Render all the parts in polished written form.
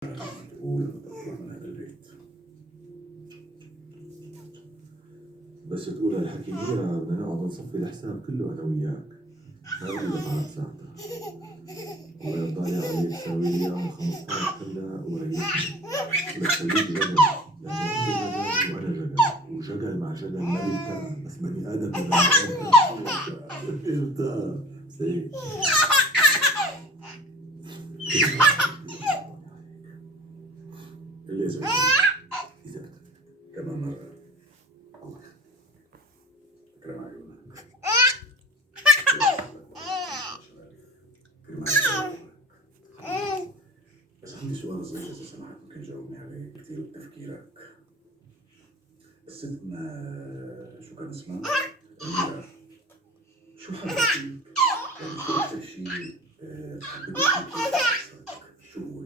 تقول لما تطلع من هذا البيت. بس تقول هالحكي ميرا بدنا نقعد نصفي الحساب كله انا وياك. ما بقول لك على ساعتها. الله يرضى عليك ساوي لي اياهم 15 هلا وريحني. لك خليك جبل، لانه انت جبل وانا جبل، وجبل مع جبل ما بيلتقى، بس بني ادم بني ادم بيلتقى. سيد اللي اذا كمان مرة اكرم عيونك. اكرم عيونك. بس عندي سؤال صغير اذا سمحت ممكن تجاوبني عليه كثير بتفكيرك. الست ما شو كان اسمها؟ أميرة. شو حبت فيك؟ يعني شو أكثر شيء حبيته فيك؟ شو هو؟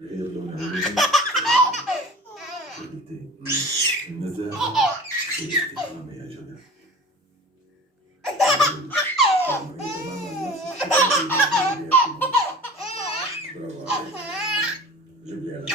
غير لون عيونك؟ شغلتين. النزاهة والاستقامة يا جدع. يعني هي تماما نفس الصفات اللي برافو عليك. جيب لي أنا.